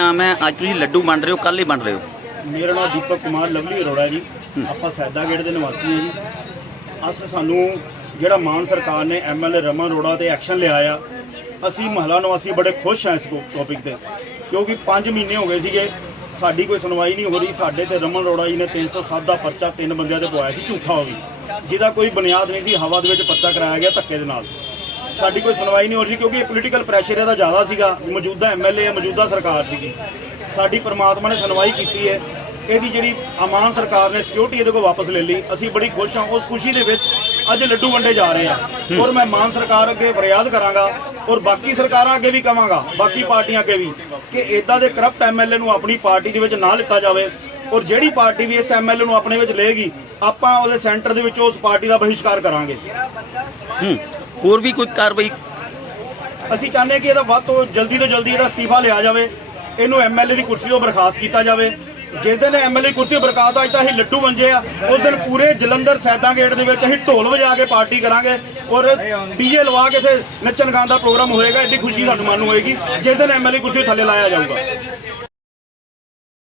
ਨਾਮ ਹੈ ਅੱਜ ਤੁਸੀਂ ਲੱਡੂ ਵੰਡ ਰਹੇ ਹੋ ਕੱਲ ਹੀ ਵੰਡ ਰਹੇ ਹੋ। ਮੇਰਾ ਨਾਮ ਦੀਪਕ ਕੁਮਾਰ ਲਵਲੀ ਅਰੋੜਾ ਜੀ। ਆਪਾਂ ਸੈਦਾ ਗੇਟ ਦੇ ਨਿਵਾਸੀ ਹਾਂ ਜੀ। ਅਸ ਸਾਨੂੰ ਜਿਹੜਾ ਮਾਨ ਸਰਕਾਰ ਨੇ ਐਮਐਲਏ ਰਮਨ ਅਰੋੜਾ ਤੇ ਐਕਸ਼ਨ ਲਿਆ ਆ ਅਸੀਂ ਮਹਲਾ ਨਿਵਾਸੀ ਬੜੇ ਖੁਸ਼ ਹਾਂ ਇਸ ਟੌਪਿਕ ਤੇ। ਕਿਉਂਕਿ 5 ਮਹੀਨੇ ਹੋ ਗਏ ਸੀਗੇ ਸਾਡੀ ਕੋਈ ਸੁਣਵਾਈ ਨਹੀਂ ਹੋ ਰਹੀ। ਸਾਡੇ ਤੇ ਰਮਨ ਅਰੋੜਾ ਜੀ ਨੇ 307 ਦਾ ਪਰਚਾ ਤਿੰਨ ਬੰਦਿਆਂ ਤੇ ਪਵਾਇਆ ਸੀ ਝੂਠਾ ਹੋ ਵੀ। ਜਿਹਦਾ ਕੋਈ ਬੁਨਿਆਦ ਨਹੀਂ ਸੀ ਹਵਾ ਦੇ ਵਿੱਚ ਪਰਚਾ ਕਰਾਇਆ ਗਿਆ ਧੱਕੇ ਦੇ ਨਾਲ। ਸਾਡੀ ਕੋਈ ਸੁਣਵਾਈ ਨਹੀਂ ਹੋ ਰਹੀ ਕਿਉਂਕਿ ਪੋਲੀਟੀਕਲ ਪ੍ਰੈਸ਼ਰ ਇਹਦਾ ਜ਼ਿਆਦਾ ਸੀਗਾ। ਮੌਜੂਦਾ ਐਮਐਲਏ ਹੈ ਮੌਜੂਦਾ ਸਰਕਾਰ ਸੀਗੀ। ਸਾਡੀ ਪ੍ਰਮਾਤਮਾ ਨੇ ਸੁਣਵਾਈ ਕੀਤੀ ਹੈ। ਇਹਦੀ ਜਿਹੜੀ ਅਮਾਨ ਸਰਕਾਰ ਨੇ ਸਿਕਿਉਰਿਟੀ ਇਹਦੇ ਕੋਲ ਵਾਪਸ ਲੈ ਲਈ। ਅਸੀਂ ਬੜੀ ਖੁਸ਼ ਹਾਂ। ਉਸ ਖੁਸ਼ੀ ਦੇ ਵਿੱਚ ਅੱਜ ਲੱਡੂ ਵੰਡੇ ਜਾ ਰਹੇ ਆ ਔਰ ਮੈਂ ਮਾਨ ਸਰਕਾਰ ਅੱਗੇ ਫਰਿਆਦ ਕਰਾਂਗਾ ਔਰ ਬਾਕੀ ਸਰਕਾਰਾਂ ਅੱਗੇ ਵੀ ਕਵਾਂਗਾ ਬਾਕੀ ਪਾਰਟੀਆਂ ਅੱਗੇ ਵੀ ਕਿ ਇਦਾਂ ਦੇ ਕਰਪਟ ਐਮਐਲਏ ਨੂੰ ਆਪਣੀ ਪਾਰਟੀ ਦੇ ਵਿੱਚ ਨਾ ਲਿੱਤਾ ਜਾਵੇ ਔਰ ਜਿਹੜੀ ਪਾਰਟੀ ਵੀ ਇਸ ਐਮਐਲਏ ਨੂੰ ਆਪਣੇ ਵਿੱਚ ਲਏਗੀ ਆਪਾਂ ਉਹਦੇ ਸੈਂਟਰ ਦੇ ਵਿੱਚ ਉਸ ਪਾਰਟੀ ਦਾ ਬਹਿਸ਼ਕਾਰ ਕਰਾਂਗੇ। ਹੋਰ ਵੀ ਕੋਈ ਕਾਰਵਾਈ? ਅਸੀਂ ਚਾਹੁੰਦੇ ਹਾਂ ਕਿ ਇਹਦਾ ਵੱਧ ਤੋਂ ਜਲਦੀ ਤੋਂ ਜਲਦੀ ਇਹਦਾ ਅਸਤੀਫਾ ਲਿਆ ਜਾਵੇ। ਇਹਨੂੰ ਐਮਐਲਏ ਦੀ ਕੁਰਸੀ ਤੋਂ ਬਰਖਾਸਤ ਕੀਤਾ ਜਾਵੇ। ਜਿਸ ਦਿਨ ਐਮਐਲਏ ਕੁਰਸੀ ਤੋਂ ਬਰਖਾਸਤ ਅੱਜ ਤਾਂ ਅਸੀਂ ਲੱਡੂ ਵੰਜੇ ਆ। ਉਸ ਦਿਨ ਪੂਰੇ ਜਲੰਧਰ ਸੈਦਾ ਗੇਟ ਦੇ ਵਿੱਚ ਅਸੀਂ ਢੋਲ ਵਜਾ ਕੇ ਪਾਰਟੀ ਕਰਾਂਗੇ ਔਰ ਡੀਜੇ ਲਵਾ ਕੇ ਇੱਥੇ ਨੱਚਣ ਗਾਣ ਦਾ ਪ੍ਰੋਗਰਾਮ ਹੋਏਗਾ। ਐਡੀ ਖੁਸ਼ੀ ਸਾਨੂੰ ਮਨ ਨੂੰ ਹੋਏਗੀ। ਜਿਸ ਦਿਨ ਐਮਐਲਏ ਕੁਰਸੀ ਥੱਲੇ ਲਾਇਆ ਜਾਊਗਾ।